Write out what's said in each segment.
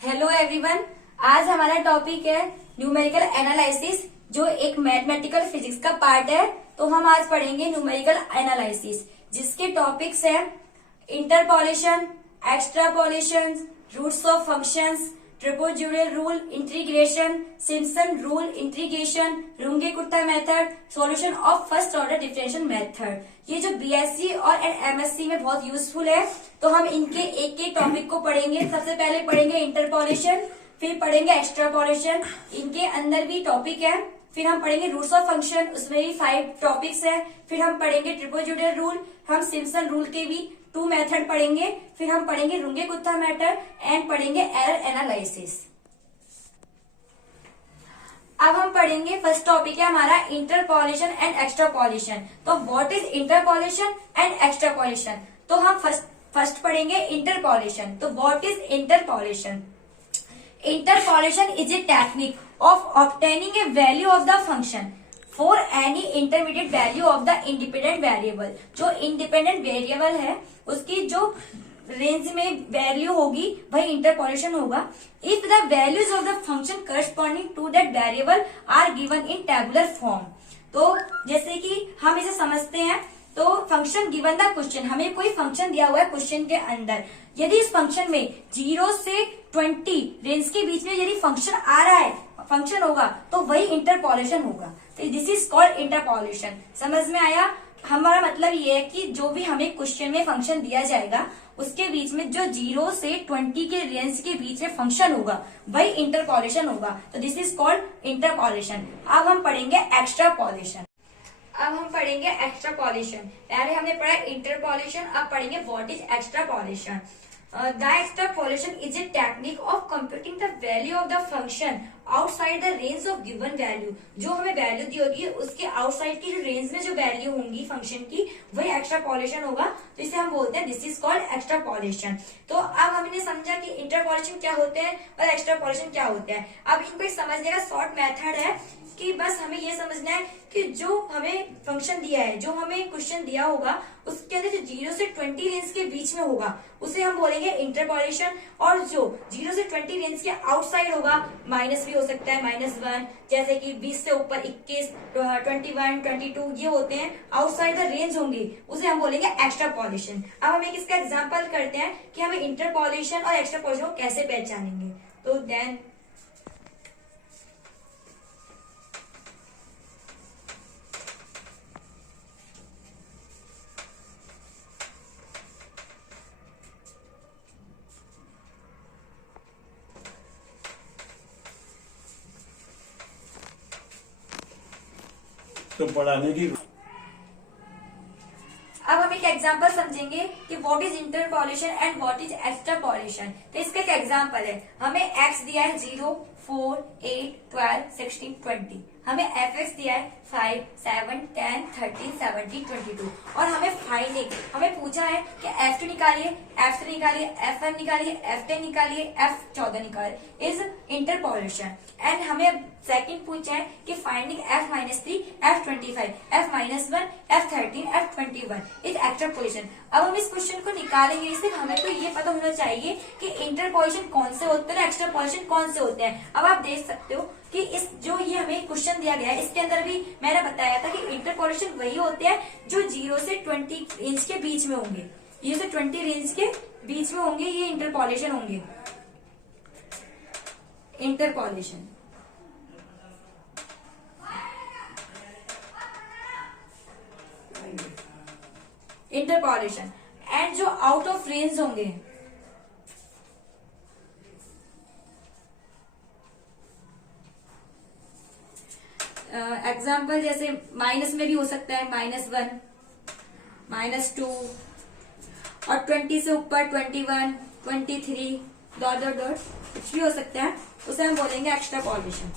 Hello everyone. आज हमारा topic है न्यूमेरिकल एनालिसिस, जो एक मैथमेटिकल फिजिक्स का पार्ट है। तो हम आज पढ़ेंगे न्यूमेरिकल एनालिसिस, जिसके टॉपिक्स है interpolation, extrapolation, roots of functions, triple rule, integration, Simpson rule, integration, Runge Kutta method, solution of first order differential method. ये जो बीएससी और एमएससी में बहुत यूजफुल है। तो हम इनके एक एक टॉपिक को पढ़ेंगे। सबसे पहले पढ़ेंगे इंटरपोलेशन, फिर पढ़ेंगे एक्स्ट्रापोलेशन, इनके अंदर भी टॉपिक है। फिर हम पढ़ेंगे रूट्स ऑफ फंक्शन, उसमें भी 5 टॉपिक्स है। फिर हम पढ़ेंगे ट्रिपल रूल, हम सिम्पसन रूल के भी 2 मेथड पढ़ेंगे। फिर हम पढ़ेंगे रुंगे-कुत्ता मेथड एंड पढ़ेंगे एरर एनालिसिस। अब हम पढ़ेंगे, फर्स्ट टॉपिक है हमारा इंटरपोलेशन एंड एक्स्ट्रापोलेशन। तो what is interpolation and extrapolation? तो हम फर्स्ट पढ़ेंगे इंटरपोलेशन। तो what is interpolation? Interpolation is a technique of obtaining a value of the function for any intermediate value of the independent variable। जो independent variable है उसकी जो range में value होगी वही इंटरपोलेशन होगा। If the values of the function corresponding to that variable are given in tabular form। तो जैसे कि हम इसे समझते हैं, तो फंक्शन गिवन द क्वेश्चन, हमें कोई फंक्शन दिया हुआ है क्वेश्चन के अंदर। यदि इस फंक्शन में 0 से 20 रेंज के बीच में यदि फंक्शन आ रहा है, फंक्शन होगा, तो वही इंटरपोलेशन होगा। तो दिस इज कॉल्ड इंटरपोलेशन। समझ में आया? हमारा मतलब ये है कि जो भी हमें क्वेश्चन में फंक्शन दिया जाएगा उसके बीच में जो 0 से 20 के रेंज के बीच में फंक्शन होगा वही इंटरपोलेशन होगा। तो दिस इज कॉल्ड इंटरपोलेशन। अब हम पढ़ेंगे एक्स्ट्रापोलेशन। अब हम पढ़ेंगे एक्स्ट्रापोलेशन। पहले हमने पढ़ा इंटरपोलेशन, अब पढ़ेंगे what is extrapolation. The extrapolation is a technique of computing the value of the function outside the range of given value. जो हमें वैल्यू दी होगी उसके आउटसाइड की जो रेंज में जो वैल्यू होंगी फंक्शन की, वही एक्स्ट्रापोलेशन होगा। तो इसे हम बोलते हैं दिस इज कॉल्ड एक्स्ट्रापोलेशन। तो अब हमने समझा कि इंटरपोलेशन क्या होते हैं और एक्स्ट्रापोलेशन क्या होता है। अब इनको समझने का शॉर्ट मेथड है कि बस हमें ये समझना है कि जो हमें फंक्शन दिया है, जो हमें क्वेश्चन दिया होगा, उसके अंदर जो 0 से 20 रेंज के बीच में होगा उसे हम बोलेंगे इंटरपोलेशन। और जो 0 से 20 रेंज के आउटसाइड होगा, माइनस भी हो सकता है, -1, जैसे कि 20 से ऊपर 21, 21, 22 ये होते हैं आउटसाइड द रेंज होंगे, उसे हम बोलेंगे एक्स्ट्रापोलेशन। अब हम एक इसका एग्जाम्पल करते हैं कि हमें इंटरपोलेशन और एक्स्ट्रापोलेशन को कैसे पहचानेंगे। तो देन तो पढ़ाने की अब हम एक एग्जाम्पल समझेंगे कि what is interpolation and what is extrapolation. तो इसका एक एग्जाम्पल है, हमें x दिया है 0, 4, 8, 12, 16, 20। हमें fx दिया है 5, 7, 10, 13, 17, 22 और हमें पूछा है कि f2 निकालिए, f3 निकालिए, f1 निकालिए, f10 निकालिए, f14 निकालिए। Is interpolation. एंड हमें सेकंड पूछा है कि finding f-3, f25, f-1, f13, f21 is extrapolation. अब हम इस क्वेश्चन को निकालेंगे, सिर्फ हमें तो ये पता होना चाहिए कि इंटरपोलेशन कौन से होते हैं, एक्स्ट्रापोलेशन कौन से होते हैं। अब आप देख सकते हो कि इस जो ये हमें क्वेश्चन दिया गया है, इसके अंदर भी मैंने बताया था कि इंटरपोलेशन वही होते हैं जो 0 से 20 रेंज के बीच में होंगे। 0 से 20 रेंज के बीच में होंगे, ये इंटरपोलेशन होंगे। इंटरपोलेशन इंटरपोलेशन एंड जो आउट ऑफ रेंज होंगे, एग्जाम्पल जैसे माइनस में भी हो सकता है, -1, -2 और 20 से ऊपर 21, 23 ... कुछ भी हो सकता है, उसे हम बोलेंगे एक्स्ट्रापोलेशन।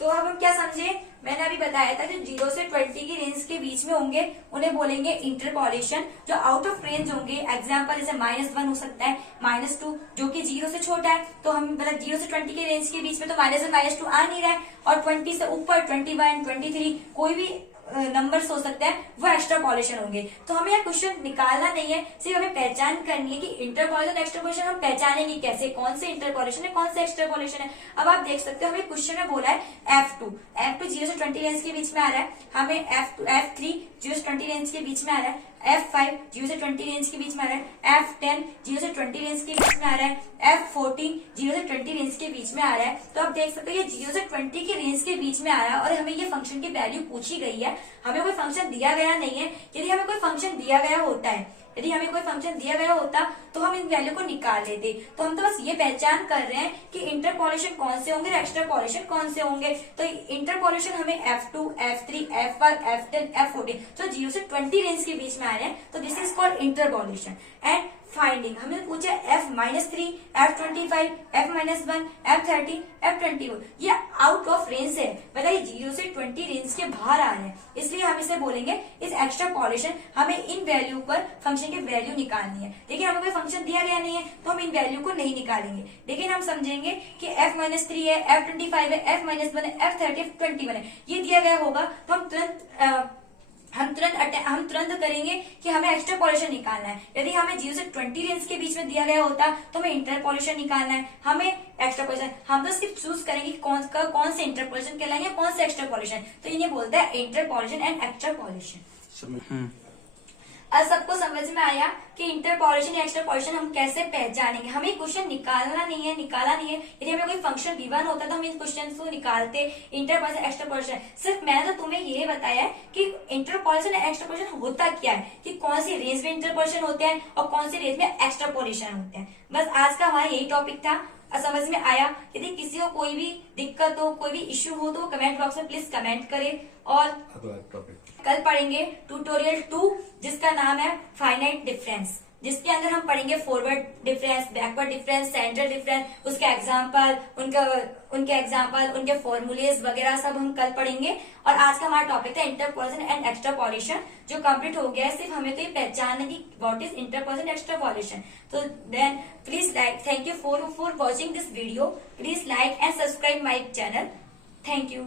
तो अब हम क्या समझे, मैंने अभी बताया था जो 0 से 20 की रेंज के बीच में होंगे उन्हें बोलेंगे इंटरपोलेशन। जो आउट ऑफ रेंज होंगे, एग्जांपल जैसे -1 हो सकता है, -2 जो कि 0 से छोटा है, तो हम मतलब 0 से 20 के रेंज के बीच में तो -1 -2 आ नहीं रहा है, और 20 से ऊपर 21, 23 कोई भी नंबर्स हो सकते हैं वो एक्स्ट्रापोलेशन होंगे। तो हमें यह क्वेश्चन निकालना नहीं है, सिर्फ हमें पहचान करनी है कि इंटरपोलेशन एक्स्ट्रापोलेशन हम पहचानेंगे कैसे, कौन से इंटरपोलेशन है कौन से एक्स्ट्रापोलेशन है। अब आप देख सकते हो हमें क्वेश्चन में बोला है F2 0 से 20 रेंज के बीच में आ रहा है, हमें F3 0 से 20 रेंज के बीच में आ रहा है, F5 0 से 20 रेंज के बीच में आ रहा है, F10 0 से 20 रेंज के बीच में आ रहा है, F14 0 से 20 रेंज के बीच में आ रहा है। तो आप देख सकते हो ये 0 से 20 के रेंज के बीच में आ रहा है और हमें ये फंक्शन की वैल्यू पूछी गई है, हमें कोई फंक्शन दिया गया नहीं है। यदि हमें कोई फंक्शन दिया गया होता है, यदि हमें कोई फंक्शन दिया गया होता तो हम इन वैल्यू को निकाल लेते। तो हम तो बस ये पहचान कर रहे हैं कि इंटरपोलेशन कौन से होंगे और एक्स्ट्रापोलेशन कौन से होंगे। तो इंटरपोलेशन हमें F2, F3, F5, F10, F14 तो 0 से 20 रेंज के बीच में आ रहे हैं, तो this is called interpolation. And finding हमने पूछा F-3, F25, F-1, F30, F21, ये आउट ऑफ रेंज है, मतलब ये 0 से 20 रेंज के बाहर आ रहे हैं, इसलिए हम इसे बोलेंगे इस एक्स्ट्रापोलेशन। हमें इन वैल्यू पर फंक्शन की वैल्यू निकालनी है। देखिए हमें कोई फंक्शन दिया गया नहीं है तो हम इन वैल्यू को नहीं निकालेंगे, लेकिन हम समझेंगे कि F-3 है, F25 है, F-1 है, F30, F21 है, ये दिया गया होगा तो हम तुरंत करेंगे कि हमें एक्स्ट्रापोलेशन निकालना है। यदि हमें 0 से 20 रेंज के बीच में दिया गया होता तो हमें इंटरपोलेशन निकालना है, हमें एक्स्ट्रापोलेशन, हम तो सिर्फ चूज करेंगे कि कौन से इंटरपोलेशन कहलाएंगे कौन से एक्स्ट्रापोलेशन। तो इन्हें बोलते हैं इंटरपोलेशन एंड एक्स्ट्रापोलेशन। अब सबको समझ में आया कि इंटरपोलेशन या एक्स्ट्रापोलेशन हम कैसे पहचानेंगे। हमें क्वेश्चन निकाला नहीं है। यदि हमें कोई फंक्शन गिवन होता तो हम इन क्वेश्चन को निकालते, इंटरपोलेशन एक्स्ट्रापोलेशन। सिर्फ मैंने तो तुम्हें ये बताया कि इंटरपोलेशन या एक्स्ट्रापोलेशन होता क्या है, कि कौन सी रेंज में इंटरपोलेशन होते हैं और कौन सी रेंज में एक्स्ट्रापोलेशन होते हैं। बस आज का हमारा यही टॉपिक था, समझ में आया। यदि किसी को कोई भी दिक्कत हो, कोई भी इश्यू हो तो कमेंट बॉक्स में प्लीज कमेंट करे। और कल पढ़ेंगे ट्यूटोरियल 2 जिसका नाम है फाइनाइट डिफरेंस, जिसके अंदर हम पढ़ेंगे forward difference, backward difference, central difference, उसके एग्जाम्पल, उनके फॉर्मूलेज वगैरह सब हम कल पढ़ेंगे। और आज का हमारा टॉपिक था इंटरपोलेशन एंड एक्स्ट्रापोलेशन, जो कंप्लीट हो गया है। सिर्फ हमें तो ये पहचान है कि व्हाट इज इंटरपोलेशन एक्स्ट्रापोलेशन। तो then please like, thank you for watching this video, please like and subscribe my channel. Thank you.